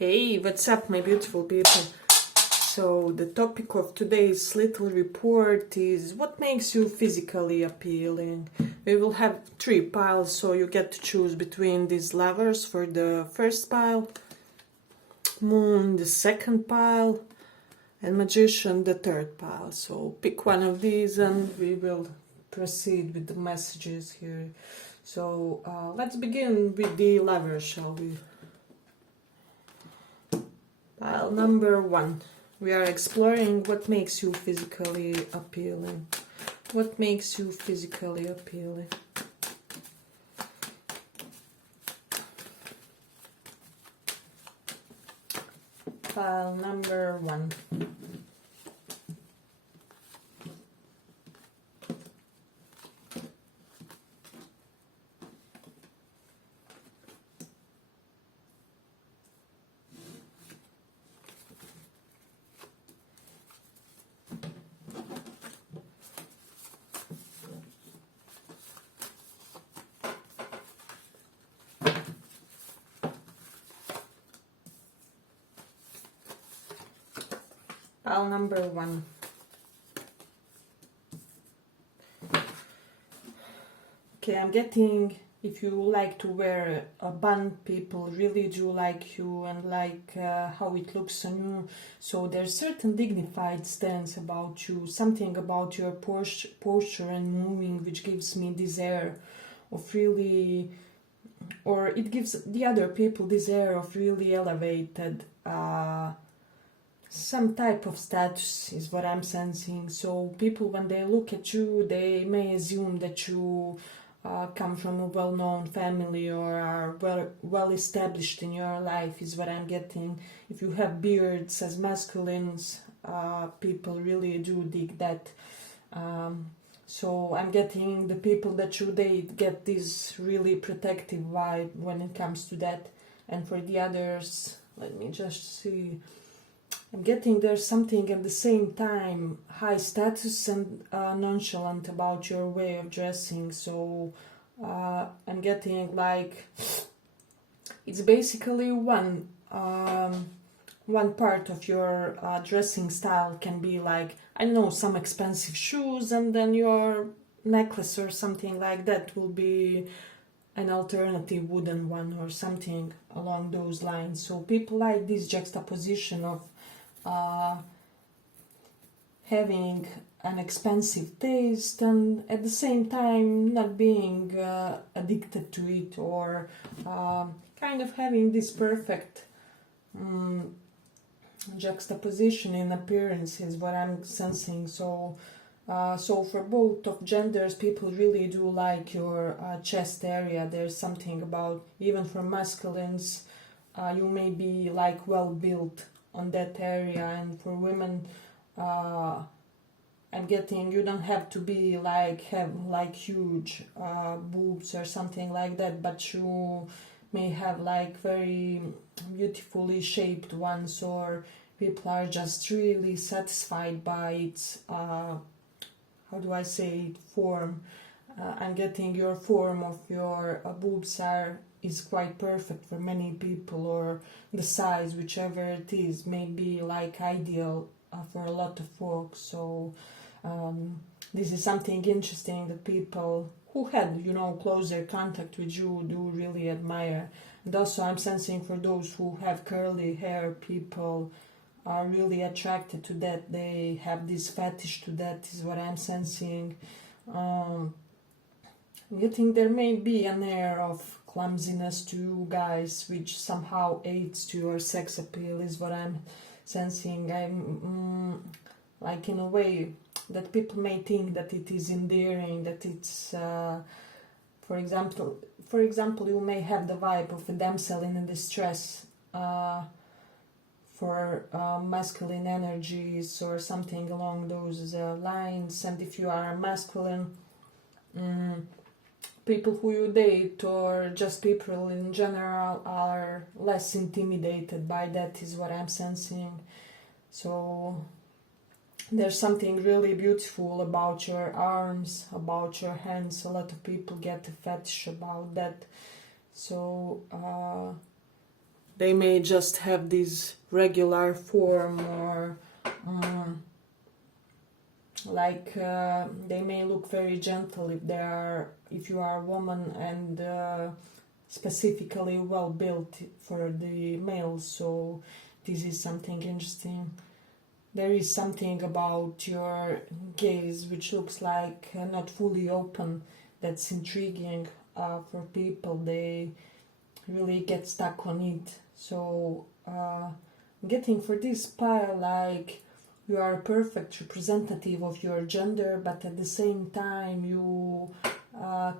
Hey, what's up, my beautiful people? So, the topic of today's little report is what makes you physically appealing. We will have 3 piles, so you get to choose between these levers for the first pile, Moon, the second pile, and Magician, the third pile. So, pick one of these and we will proceed with the messages here. So, let's begin with the levers, shall we? Pile number 1. We are exploring what makes you physically appealing. What makes you physically appealing? Pile number 1. Pile number 1. Okay, I'm getting, if you like to wear a bun, people really do like you and like how it looks on you. So there's certain dignified stance about you, something about your posture and moving which gives me this air of really, or it gives the other people this air of really elevated some type of status is what I'm sensing. So people, when they look at you, they may assume that you come from a well-known family or are well established in your life is what I'm getting. If you have beards as masculines, people really do dig that. So I'm getting the people that you date get this really protective vibe when it comes to that. And for the others, let me just see. I'm getting there's something at the same time high status and nonchalant about your way of dressing. So I'm getting like it's basically one part of your dressing style can be like, I know, some expensive shoes, and then your necklace or something like that will be an alternative wooden one or something along those lines. So people like this juxtaposition of having an expensive taste and at the same time not being addicted to it, or kind of having this perfect juxtaposition in appearance is what I'm sensing. So for both of genders, people really do like your chest area. There's something about, even for masculines, you may be like well built on that area, and for women I'm getting you don't have to be like have like huge boobs or something like that, but you may have like very beautifully shaped ones, or people are just really satisfied by its how do I say it, form. I'm getting your form of your boobs is quite perfect for many people, or the size, whichever it is, may be like ideal for a lot of folks. So this is something interesting that people who had, closer contact with you do really admire. And also I'm sensing for those who have curly hair, people are really attracted to that. They have this fetish to that, is what I'm sensing. I'm getting there may be an air of clumsiness to you guys, which somehow aids to your sex appeal, is what I'm sensing. I'm like, in a way that people may think that it is endearing, that it's for example you may have the vibe of a damsel in distress for masculine energies or something along those lines. And if you are masculine, people who you date or just people in general are less intimidated by that, is what I'm sensing. So there's something really beautiful about your arms, about your hands. A lot of people get a fetish about that. So they may just have this regular form, or like they may look very gentle if you are a woman, and specifically well built for the males. So this is something interesting. There is something about your gaze which looks like not fully open, that's intriguing for people. They really get stuck on it. So getting for this pile, like, you are a perfect representative of your gender, but at the same time you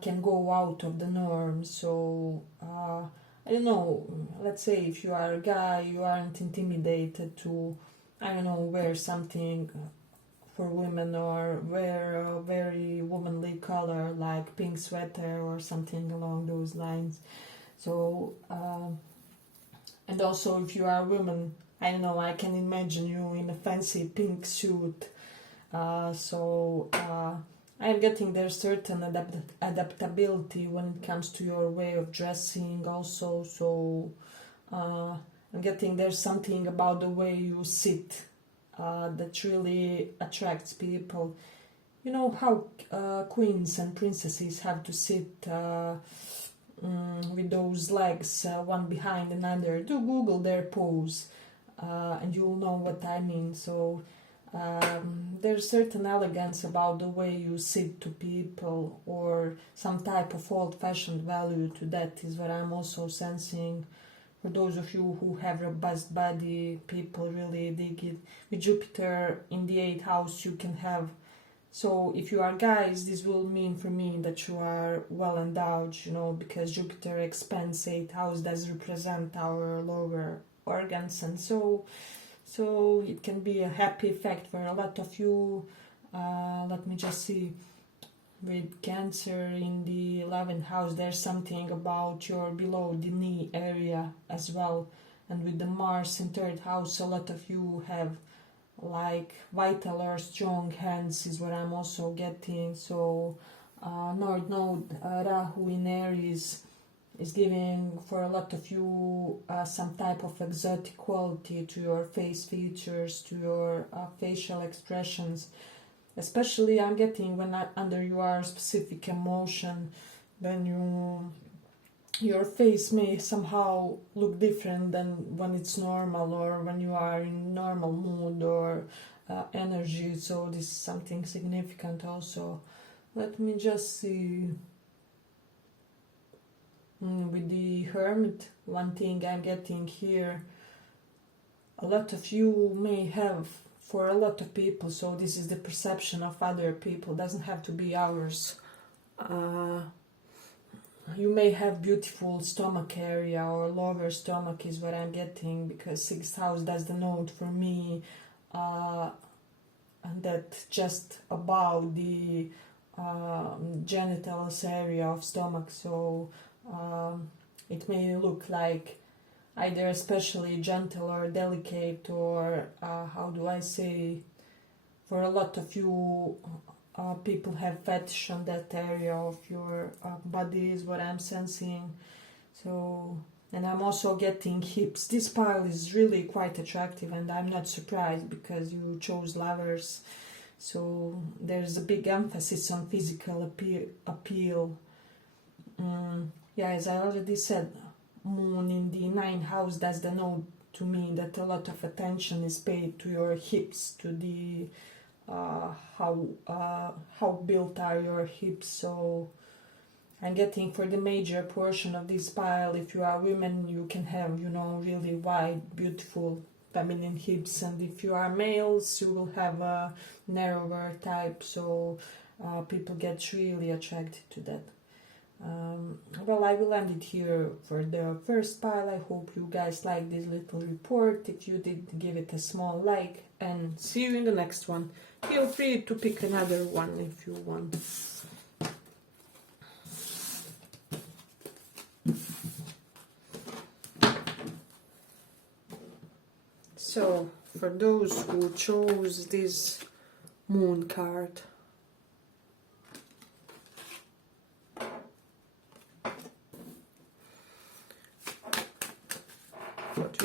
can go out of the norm. So I don't know, let's say if you are a guy, you aren't intimidated to, I don't know, wear something for women, or wear a very womanly color like pink sweater or something along those lines. So and also if you are a woman, I don't know, I can imagine you in a fancy pink suit. I'm getting there certain adaptability when it comes to your way of dressing also. So I'm getting there's something about the way you sit that really attracts people. You know how queens and princesses have to sit with those legs one behind another. Do Google their pose and you'll know what I mean. So there's certain elegance about the way you sit to people, or some type of old-fashioned value to that is what I'm also sensing. For those of you who have robust body, people really dig it. With Jupiter in the 8th house, you can have. So if you are guys, this will mean for me that you are well endowed, because Jupiter expands 8th house, does represent our lower organs, and so it can be a happy effect for a lot of you. Let me just see. With Cancer in the 11th house, there's something about your below the knee area as well. And with the Mars in 3rd house, a lot of you have like vital or strong hands is what I'm also getting. So North Node, Rahu in Aries is giving for a lot of you some type of exotic quality to your face features, to your facial expressions. Especially I'm getting when under your specific emotion, then your face may somehow look different than when it's normal, or when you are in normal mood or energy. So this is something significant also. Let me just see. With the Hermit, one thing I'm getting here, a lot of you may have, for a lot of people, so this is the perception of other people, doesn't have to be ours. You may have beautiful stomach area, or lower stomach is what I'm getting, because 6th house does the node for me, and that just above the genitals area of stomach. So it may look like either especially gentle or delicate, or how do I say, for a lot of you people have fetish on that area of your body is what I'm sensing. So, and I'm also getting hips. This pile is really quite attractive, and I'm not surprised because you chose lovers. So there's a big emphasis on physical appeal. Yeah, as I already said, Moon in the 9th house does denote to me that a lot of attention is paid to your hips, to the how built are your hips. So I'm getting for the major portion of this pile, if you are women, you can have, really wide, beautiful, feminine hips, and if you are males, you will have a narrower type. So people get really attracted to that. Well, I will end it here for the first pile. I hope you guys like this little report. If you did, give it a small like, and see you in the next one. Feel free to pick another one if you want. So, for those who chose this moon card,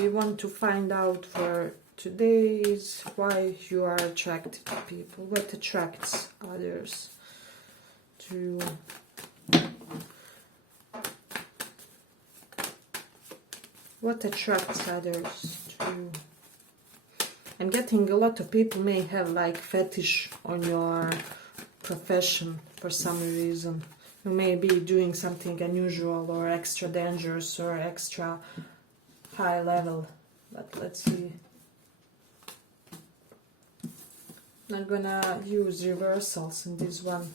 we want to find out for today is why you are attracted to people. What attracts others to... What attracts others to you? I'm getting a lot of people may have like fetish on your profession for some reason. You may be doing something unusual or extra dangerous or extra high level. But let's see. I'm gonna use reversals in this one.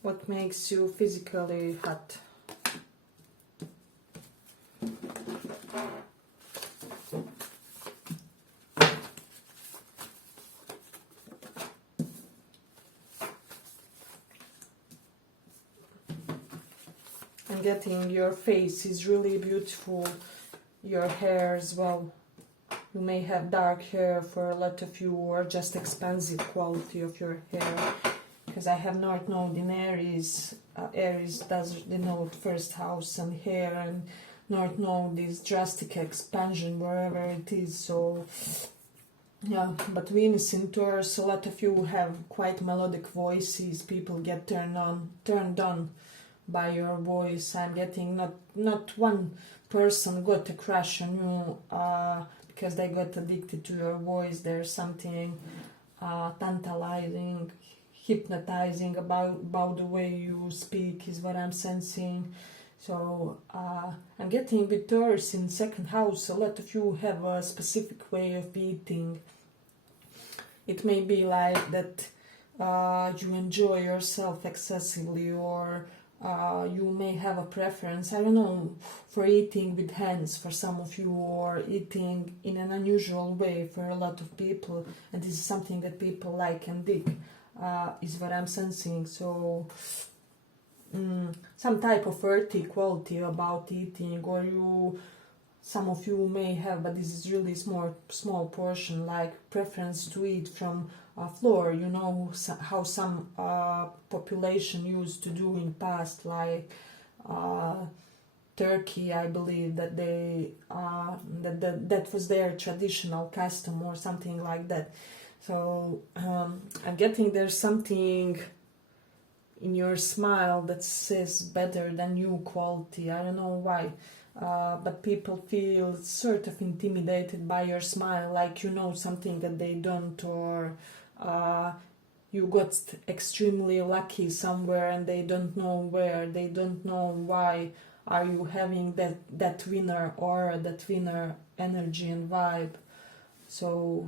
What makes you physically hot? I'm getting your face is really beautiful, your hair as well. You may have dark hair for a lot of you, or just expensive quality of your hair. Because I have North Node in Aries. Aries does denote first house and hair, and North Node is drastic expansion wherever it is. So yeah, but Venus in Taurus, a lot of you have quite melodic voices. People get turned on by your voice. I'm getting not one person got a crush on you because they got addicted to your voice. There's something tantalizing, hypnotizing about the way you speak is what I'm sensing. So I'm getting with Taurus in second house, a lot of you have a specific way of eating. It may be like that you enjoy yourself excessively, or you may have a preference, I don't know, for eating with hands for some of you, or eating in an unusual way for a lot of people, and this is something that people like and dig, is what I'm sensing. So some type of earthy quality about eating, or some of you may have, but this is really small portion, like preference to eat from floor. You know how some population used to do in past, like Turkey, I believe that they that was their traditional custom or something like that. So I'm getting there's something in your smile that says better than you quality. I don't know why. But people feel sort of intimidated by your smile, like you know something that they don't, or you got extremely lucky somewhere and they don't know where, they don't know why are you having that winner aura, that winner energy and vibe. So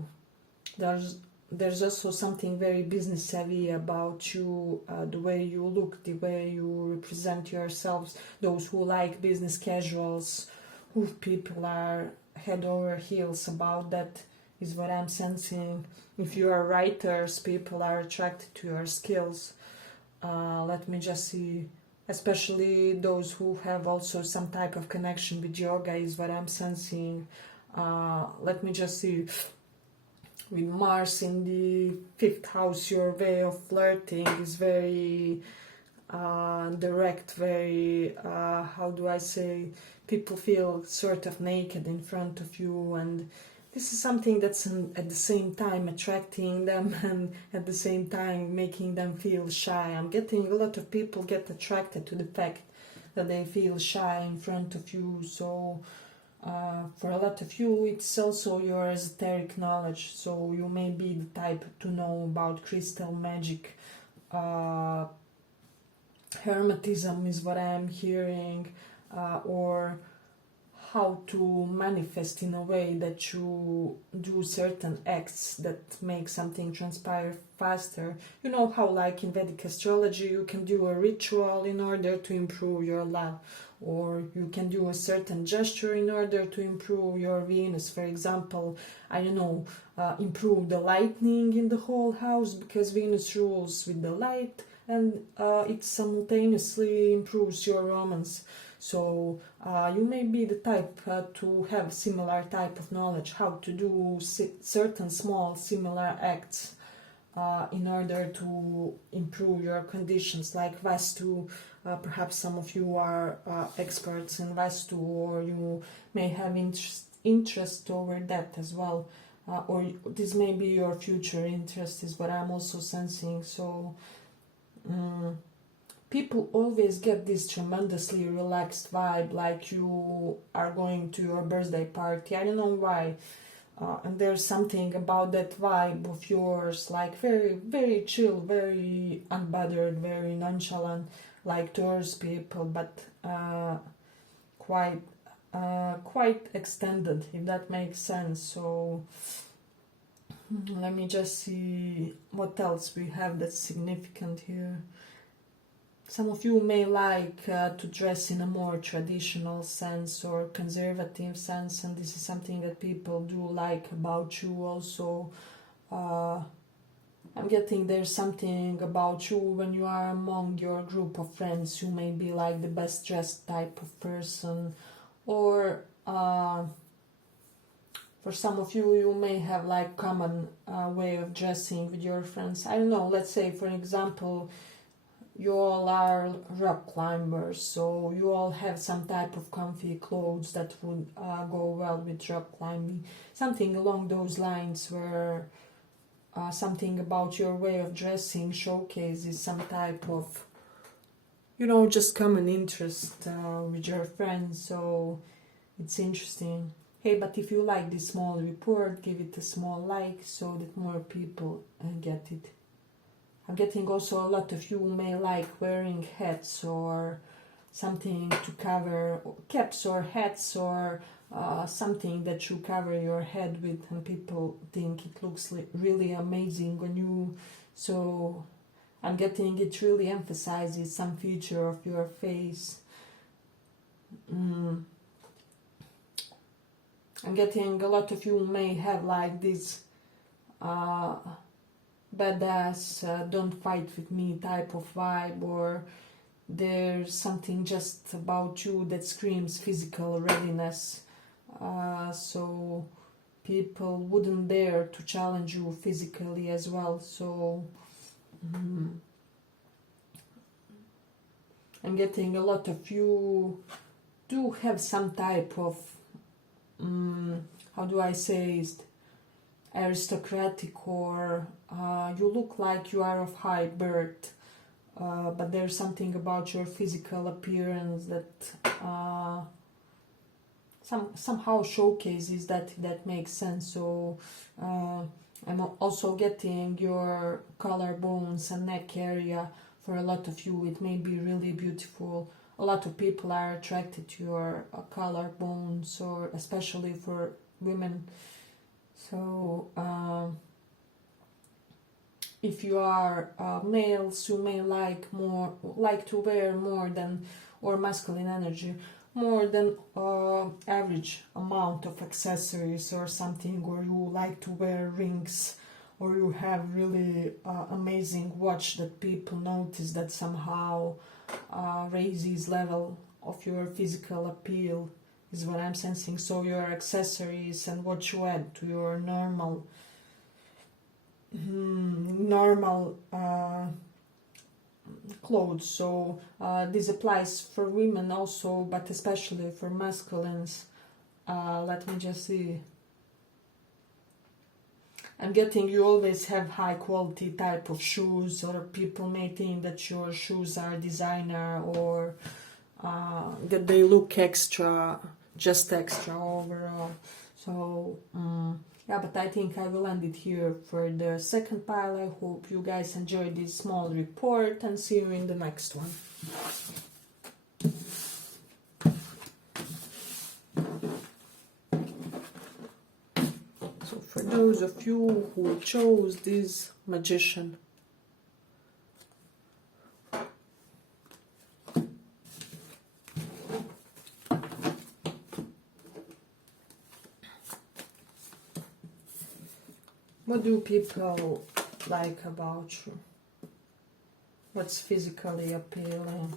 there's also something very business savvy about you, the way you look, the way you represent yourselves. Those who like business casuals, who people are head over heels about that, is what I'm sensing. If you are writers, people are attracted to your skills. Let me just see. Especially those who have also some type of connection with yoga is what I'm sensing. Let me just see. With Mars in the 5th house, your way of flirting is very direct, very, how do I say, people feel sort of naked in front of you, and this is something that's at the same time attracting them and at the same time making them feel shy. I'm getting a lot of people get attracted to the fact that they feel shy in front of you. So for a lot of you, it's also your esoteric knowledge. So you may be the type to know about crystal magic. Hermetism is what I'm hearing, or how to manifest in a way that you do certain acts that make something transpire faster. You know how, like in Vedic astrology, you can do a ritual in order to improve your love, or you can do a certain gesture in order to improve your Venus. For example, I don't know, improve the lighting in the whole house, because Venus rules with the light, and it simultaneously improves your romance. So you may be the type to have similar type of knowledge, how to do certain small similar acts in order to improve your conditions, like Vastu Perhaps some of you are experts in Vastu, or you may have interest over that as well. Or this may be your future interest, is what I'm also sensing. So people always get this tremendously relaxed vibe, like you are going to your birthday party. I don't know why. And there's something about that vibe of yours, like very, very chill, very unbothered, very nonchalant, like tourist people, but quite extended, if that makes sense. So let me just see what else we have that's significant here. Some of you may like to dress in a more traditional sense or conservative sense, and this is something that people do like about you also. I'm getting there's something about you when you are among your group of friends. You may be like the best dressed type of person, or for some of you, you may have like common way of dressing with your friends. I don't know, let's say for example, you all are rock climbers, so you all have some type of comfy clothes that would go well with rock climbing. Something along those lines, where something about your way of dressing showcases some type of, just common interest with your friends. So it's interesting. Hey, but if you like this small report, give it a small like so that more people get it. I'm getting also a lot of you may like wearing hats or something to cover, caps or hats, or something that you cover your head with, and people think it looks really amazing on you. So I'm getting it really emphasizes some feature of your face. I'm getting a lot of you may have like this badass, don't fight with me type of vibe, or there's something just about you that screams physical readiness. So people wouldn't dare to challenge you physically as well. So I'm getting a lot of you do have some type of how do I say it, aristocratic, or you look like you are of high birth, but there's something about your physical appearance that somehow showcases that makes sense. So I'm also getting your collarbones and neck area. For a lot of you, it may be really beautiful. A lot of people are attracted to your collarbones, or especially for women. So if you are males, you may like to wear more than, or masculine energy, more than average amount of accessories or something, or you like to wear rings, or you have really amazing watch that people notice, that somehow raises level of your physical appeal, is what I'm sensing. So your accessories and what you add to your normal clothes. So this applies for women also, but especially for masculines. Let me just see. I'm getting you always have high quality type of shoes, or people may think that your shoes are designer, or that they look extra, just extra overall. So yeah, but I think I will end it here for the second pile. I hope you guys enjoyed this small report, and see you in the next one. So for those of you who chose this magician, what do people like about you? What's physically appealing?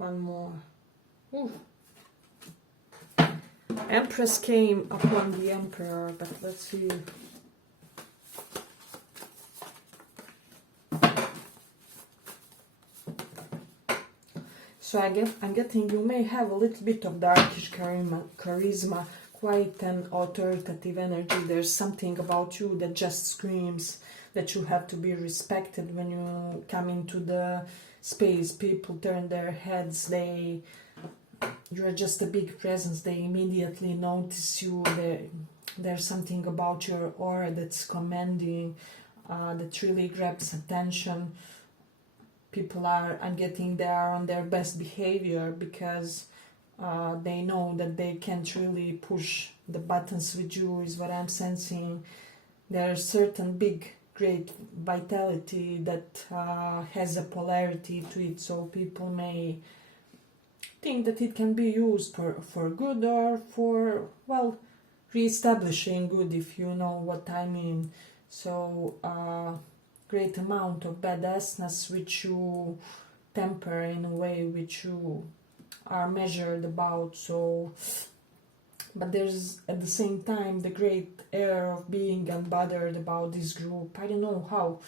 one more. Ooh. Empress came upon the Emperor, but let's see. So I'm getting you may have a little bit of darkish charisma, quite an authoritative energy. There's something about you that just screams that you have to be respected when you come into the space. People turn their heads, you're just a big presence, they immediately notice you. There's something about your aura that's commanding, that really grabs attention. People I'm getting they are on their best behavior because they know that they can't really push the buttons with you, is what I'm sensing. There's certain big, great vitality that has a polarity to it, so people may think that it can be used for good or for, well, re-establishing good, if you know what I mean. So, great amount of badassness which you temper in a way which you are measured about. So, but there's at the same time the great air of being unbothered about this group. I don't know how.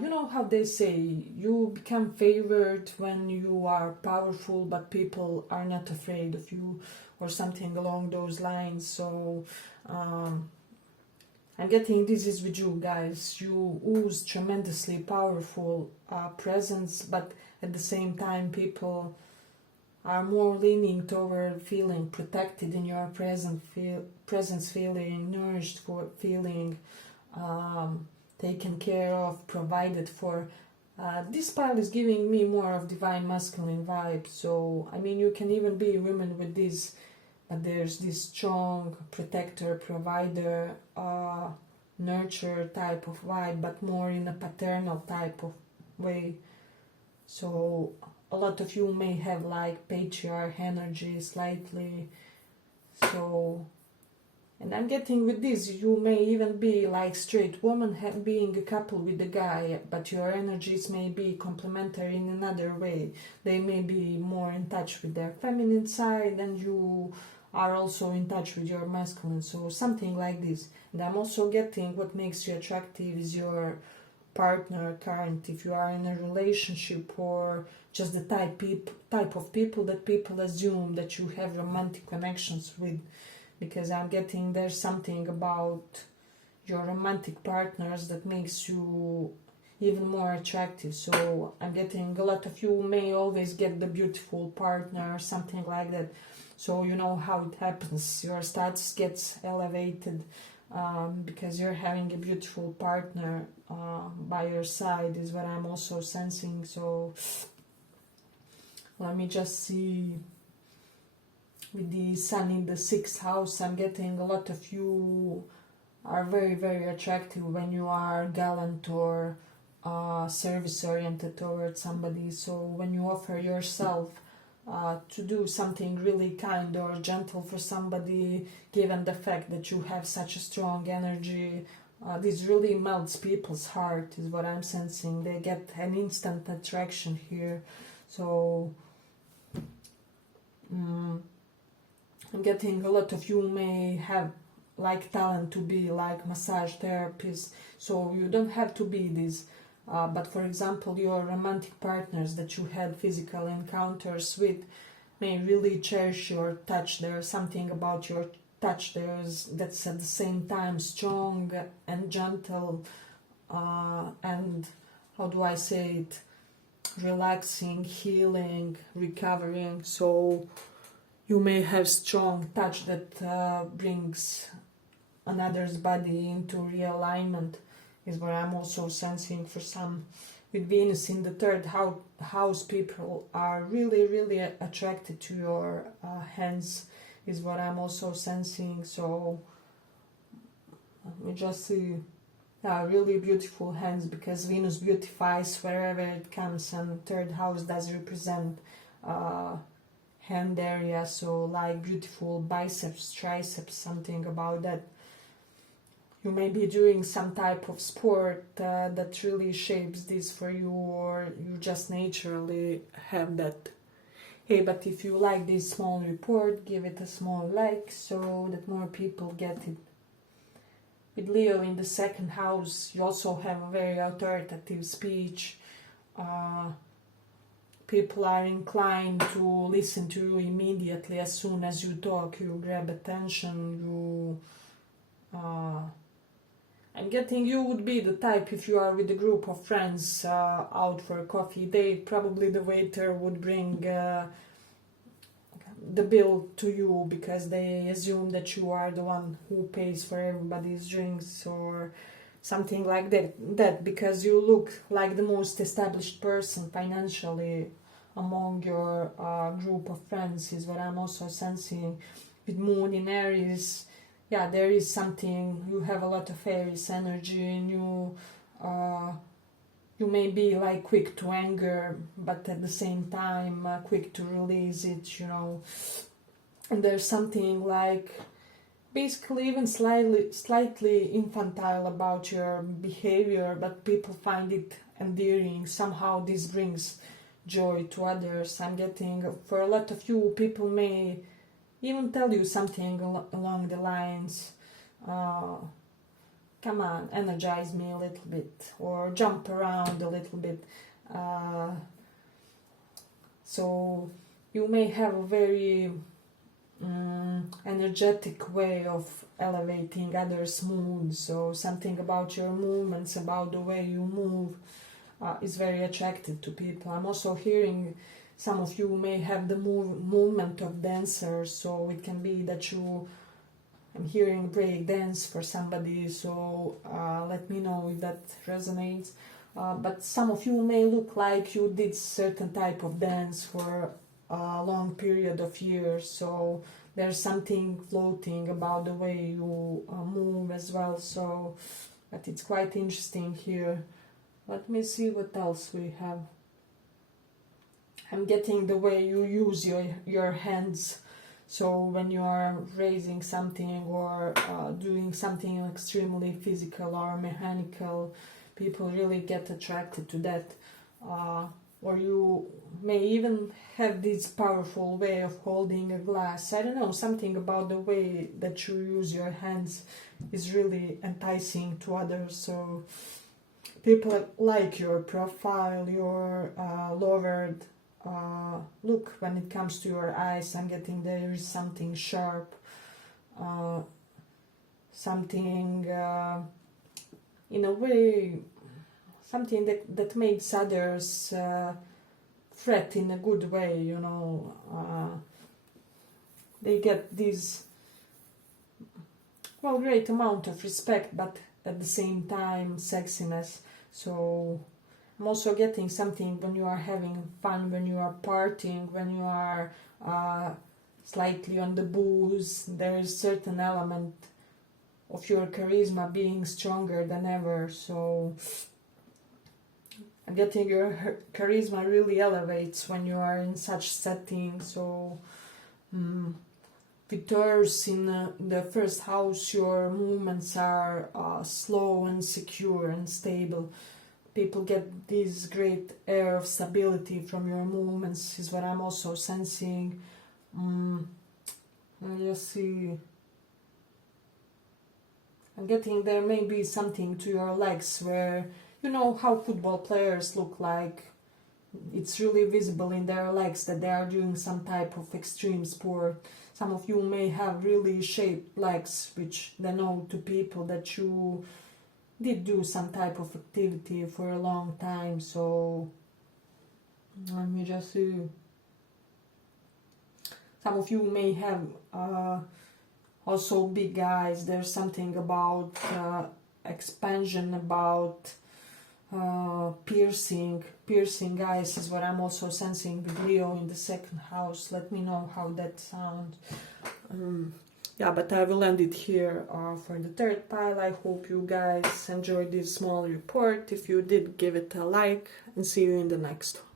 You know how they say you become favored when you are powerful, but people are not afraid of you, or something along those lines. So I'm getting this is with you guys. You ooze tremendously powerful presence, but at the same time people are more leaning toward feeling protected in your presence, feeling nourished, for feeling taken care of, provided for. This pile is giving me more of divine masculine vibe. So I mean, you can even be women with this, but there's this strong protector, provider, nurture type of vibe, but more in a paternal type of way. So a lot of you may have like patriarch energy slightly. So, and I'm getting with this, you may even be like straight woman being a couple with a guy, but your energies may be complementary in another way. They may be more in touch with their feminine side, and you are also in touch with your masculine. So something like this. And I'm also getting what makes you attractive is your partner current, if you are in a relationship, or just the type of people that people assume that you have romantic connections with. Because I'm getting there's something about your romantic partners that makes you even more attractive. So I'm getting a lot of you may always get the beautiful partner or something like that. So you know how it happens. Your status gets elevated because you're having a beautiful partner by your side, is what I'm also sensing. So let me just see. With the sun in the 6th house, I'm getting a lot of you are very, very attractive when you are gallant or service-oriented towards somebody. So when you offer yourself to do something really kind or gentle for somebody, given the fact that you have such a strong energy, this really melts people's heart, is what I'm sensing. They get an instant attraction here. So I'm getting a lot of you may have like talent to be like massage therapist, so you don't have to be this. But for example, your romantic partners that you had physical encounters with may really cherish your touch. There's something about your touch that's at the same time strong and gentle, and how do I say it, relaxing, healing, recovering. So you may have strong touch that brings another's body into realignment, is what I'm also sensing for some. With Venus in the 3rd house, people are really, really attracted to your hands, is what I'm also sensing. So let me just see. Really beautiful hands, because Venus beautifies wherever it comes, and 3rd house does represent hand area, so like beautiful biceps, triceps, something about that. You may be doing some type of sport that really shapes this for you, or you just naturally have that Hey, but if you like this small report, give it a small like so that more people get it. With Leo in the second house, you also have a very authoritative speech. People are inclined to listen to you immediately. As soon as you talk, you grab attention. I'm getting you would be the type, if you are with a group of friends out for coffee, probably the waiter would bring the bill to you because they assume that you are the one who pays for everybody's drinks or something like that because you look like the most established person financially among your group of friends is what I'm also sensing. With Moon in Aries, yeah, there is something, you have a lot of Aries energy in you. You may be like quick to anger, but at the same time quick to release it, you know. And there's something like basically even slightly infantile about your behavior, but people find it endearing. Somehow this brings joy to others. I'm getting, for a lot of you, people may even tell you something along the lines, come on, energize me a little bit, or jump around a little bit. So you may have a very energetic way of elevating others' moods. So something about your movements, about the way you move, is very attractive to people. I'm also hearing some of you may have the movement of dancers, so it can be that I'm hearing break dance for somebody, so let me know if that resonates. But some of you may look like you did certain type of dance for a long period of years, so there's something floating about the way you move as well, so but it's quite interesting here. Let me see what else we have. I'm getting the way you use your hands. So when you are raising something or doing something extremely physical or mechanical, people really get attracted to that. Or you may even have this powerful way of holding a glass. I don't know, something about the way that you use your hands is really enticing to others. So people like your profile, your lowered look when it comes to your eyes. I'm getting there is something sharp, something in a way, something that makes others fret in a good way, you know. They get this, well, great amount of respect, but at the same time sexiness. So I'm also getting something when you are having fun, when you are partying, when you are slightly on the booze, there is certain element of your charisma being stronger than ever. So I'm getting your charisma really elevates when you are in such settings. So with Taurus in the first house, your movements are slow and secure and stable. People get this great air of stability from your movements, is what I'm also sensing. Let's see. I'm getting there may be something to your legs where, you know how football players look like. It's really visible in their legs that they are doing some type of extreme sport. Some of you may have really shaped legs, which denote to people that you did do some type of activity for a long time. So let me just see. Some of you may have also big eyes. There's something about expansion, about piercing eyes is what I'm also sensing with Leo in the second house. Let me know how that sounds. Yeah, but I will end it here for the third pile. I hope you guys enjoyed this small report. If you did, give it a like and see you in the next one.